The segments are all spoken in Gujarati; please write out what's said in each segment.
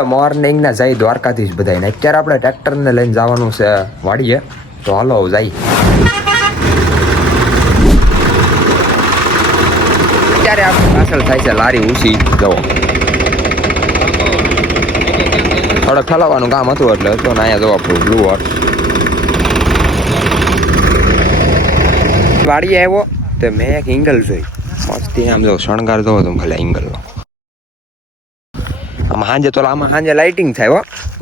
મોર્નિંગ ના જઈ દ્વારકાધીશ બધાને. અત્યારે આપણે ટ્રેક્ટર ને લઈને જવાનું છે વાડીએ, તો હાલો જઈ. અત્યારે આપણી પાછળ થાય છે લારી ઊંચી. જવો થોડુંક ઠલાવવાનું કામ હતું એટલે હતો ને. અહીંયા જવો આપણું બ્લુ હોર્સ વાડીએ આવ્યો તો મેં એક એંગલ જોઈ મસ્તી. આમ જો શણગાર જોવો તમે ખાલી એંગલનો. આમાં સાંજે તો આમાં સાંજે લાઇટિંગ થાય. હો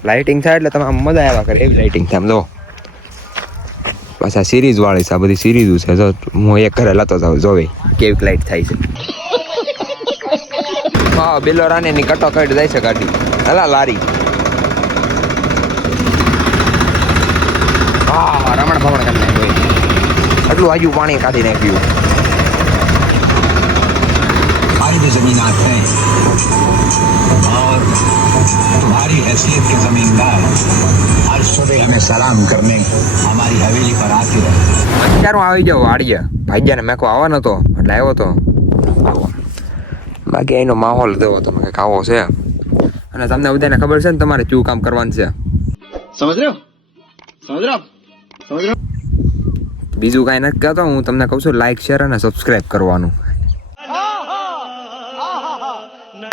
લાઇટિંગ થાય એટલે તમે આમ મજા આવ્યા કરે એવી લાઇટિંગ થાય. આમ જો પાછા સિરીઝ વાળી છે આ બધી સિરીઝ છે. જો હું એક ઘરે લેતો જાઉં જોવે કેવી લાઇટ થાય છે. હા બિલોરાની ની કટો કટ જાય છે ગાડી. હલા લારી હા રમણ ભમણ કરી નાખ્યું. એટલું આજુ પાણી કાઢી નાખ્યું. जो जमीन आप हैं और तुम्हारी हैसियत के जमींदार हर सुबह हमें सलाम करने हमारी हवेली पर आते रहे. અત્યારે હું આવી જાઉં વાડીએ. ભાઈજાને મેં કોઈ આવવાનો હતો એટલે આવ્યો હતો. બાકી એનો માહોલ દેવો તમે કંઈક આવો છે. અને તમને બધાને ખબર છે ને તમારે શું કામ કરવાનું છે. समझ रहे हो બીજું કાંઈ નથી કહેતો. હું તમને કહું છું લાઈક શેર અને સબસ્ક્રાઇબ કરવાનું.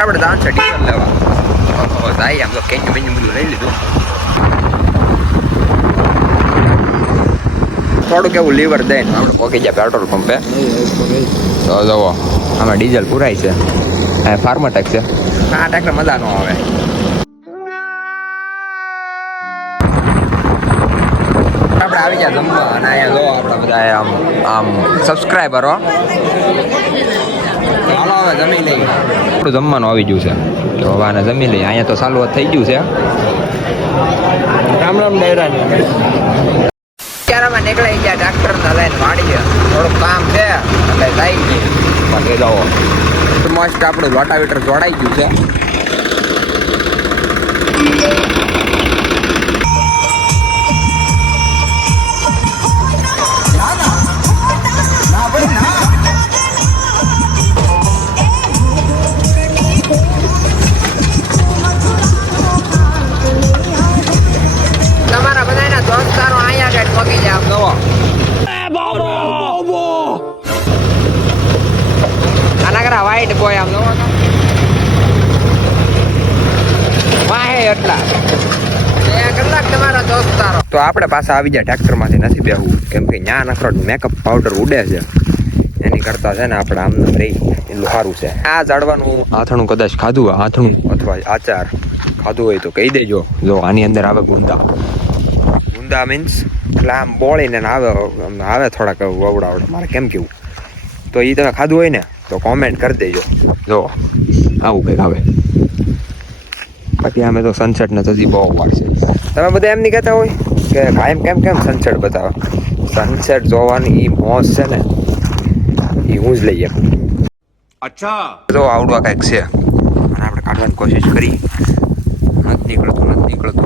આપણે દાન છે ડીઝલ લેવા જાય. આમ તો કેન્જ બેન્જ બધું લઈ લીધું. થોડુંક એવું લીવર દઈને આપણે પોકી જાય પેટ્રોલ પંપે. તો જવો આમાં ડીઝલ પુરાય છે. આ ફાર્માટેક છે. આ ટ્રેક્ટર મજા ન આવે. આપણે આવી ગયા જમવા અને અહીંયા જો આપણે બધા આમ આમ સબસ્ક્રાઈબરો. હાલો હવે જમી લઈએ. આપણું જમવાનું આવી ગયું છે તો હવે આને જમી લઈએ. અહીંયા તો ચાલુ થઈ ગયું છે. રામ રામ ડેરાની. અત્યારે અમે નીકળી ગયા ટ્રેક્ટરને લઈને વાડીએ. થોડુંક કામ છે એટલે જાય છે. બાકી જાઓ મસ્ત આપણું રોટાવેટર જોડાઈ ગયું છે. વાઈટ બોય આમ જોવો વાહે એટલા કલાક તમારા દોસ્તારો. તો આપણે પાછા આવી જાય ટ્રેક્ટરમાંથી નથી બેહવું કેમ કે ન્યા નખરો મેકઅપ પાવડર ઉડે છે. એની કરતા છે ને આપણે આમ રહી એટલું સારું છે. આ ઝાડવાનું આથણું કદાચ ખાધું હોય, આથણું અથવા આચાર ખાધું હોય તો કહી દેજો. જો આની અંદર આવે ગુંદા. ગુંદા મીન્સ એટલે આમ બોળીને આવે થોડાક વવડાવડે. મારે કેમ કેવું તો એ તમે ખાધું હોય ને તો કોમેન્ટ કરી દેજો. જો આવું કંઈક આવે. બાકી અમે તો સનસેટ ને હજી બહુ વાર છે. તમે બધા એમ નહીં કહેતા હોય કે કાયમ કેમ સનસેટ બતાવે. સનસેટ જોવાની એ મોજ છે ને એ હું જ લઈ શકું. અચ્છા જો આવડવા કંઈક છે અને આપણે કાઢવાની કોશિશ કરી. નથી નીકળતું.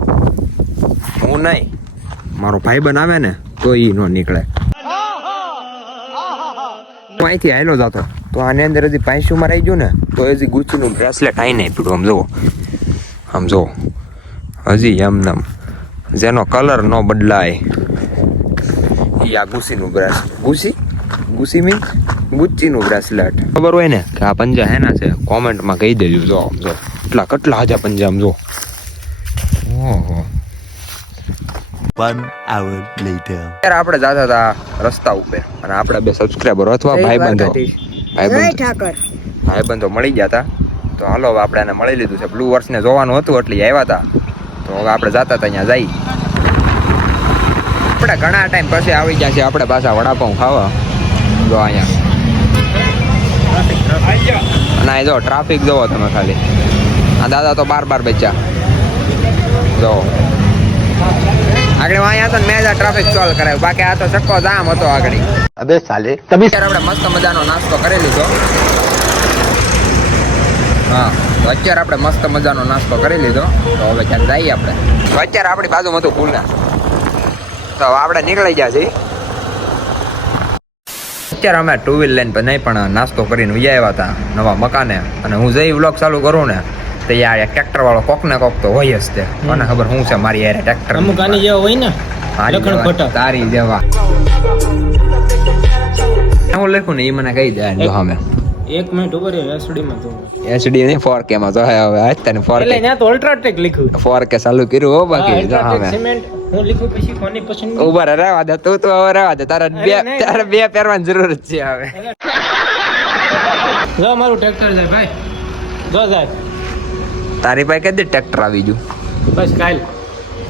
હું નહીં મારો ભાઈ બનાવે ને તો એ ન નીકળે. હું અહીંથી આવેલો જતો તો આની અંદર હજી પાંચસુમાં રહી ગયું ને તો હજી ગુચીનું બ્રેસલેટ આવી નહીં પીડું. આમ જુઓ હજી એમને જેનો કલર ન બદલાય એ આ ગુચીનું ગુચી મીન્સ ગુચ્ચીનું બ્રેસલેટ. ખબર હોય ને કે આ પંજા હેના છે કોમેન્ટમાં કહી દેજો. જો આમ જો કેટલા હાજા પંજા આમ જો. ઓહો 1 hour later. ત્યારે આપણે જતા હતા રસ્તા ઉપર અને આપણે બે સબસ્ક્રાઈબર અથવા ભાઈબંધો મળી ગયા હતા. તો હાલો હવે આપણે એને મળી લીધું છે. બ્લુ વર્સને જોવાનું હતું એટલે આવ્યા હતા. તો હવે આપણે જતા હતા અહીંયા જઈ. આપણે ઘણા ટાઈમ પછી આવી ગયા છે આપણે પાછા વડાપાઉં ખાવા. જો અહીંયા અને જો ટ્રાફિક જોવો તમે ખાલી. આ દાદા તો બાર બચ્યા જો આગળ અહીંયા હતા ને મેં ટ્રાફિક સોલ્વ કરાવ્યું. બાકી આ તો ચક્કો જામ હતો આગળ. अबे साले તબી આપણે મસ્ત મજાનો નાસ્તો કરી લીધો. હા તો અત્યારે આપણે મસ્ત મજાનો નાસ્તો કરી લીધો. તો હવે ક્યાંક જઈએ આપણે. તો અત્યારે આપણી બાજુમાં હતું પુલના. તો આપણે નીકળી ગયા છીએ. અત્યારે અમે 2 વ્હીલ લઈને નહીં પણ નાસ્તો કરીને ઉઈ આવ્યા હતા નવા મકાને. અને હું જઈ વ્લોગ ચાલુ કરું ને તો યાર ટ્રેક્ટર વાળો કોક ને કોક તો હોય જ તે મને ખબર શું છે મારી યાર ટ્રેક્ટર અમુક આની જેવા હોય ને લખણ ખોટા. તારી જેવા હું લખું ને એ મને કહી દે જો અમે 1 મિનિટ ઉપર એસડી માં તો એચડી નહીં 4K માં તો હવે આજ તને 4K એટલે ત્યાં તો અલ્ટ્રાટેક લખ્યું 4K ચાલુ કર્યું હો બાકી જો અલ્ટ્રાટેક અમે સિમેન્ટ હું લખ્યું પછી કોની પસંદ ઉભા રહેવા દે તું તો હવે રહેવા દે તારે બે પહેરવાની જરૂર જ છે હવે જો મારું ટ્રેક્ટર છે ભાઈ જો સાહેબ તારી પાસે કદી ટ્રેક્ટર આવી ગયું બસ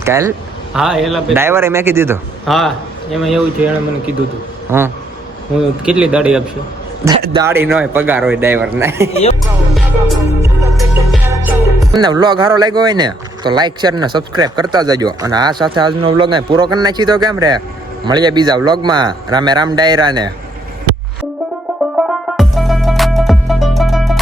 કાલ હા એલા ડ્રાઈવરે મેં કીધું તો હા એમાં એવું છે એણે મને કીધું હતું હા હું કેટલી દાડી આપશે દાડી ન હોય પગાર હોય ડ્રાઈવર ને તમને વ્લોગ સારો લાગ્યો હોય ને તો લાઈક શેર ને સબસ્ક્રાઇબ કરતા જજો અને આ સાથે આજનો વ્લોગ પૂરો કરી નાખી તો કેમ રે મળીએ બીજા વ્લોગમાં રામે રામ ડાયરા ને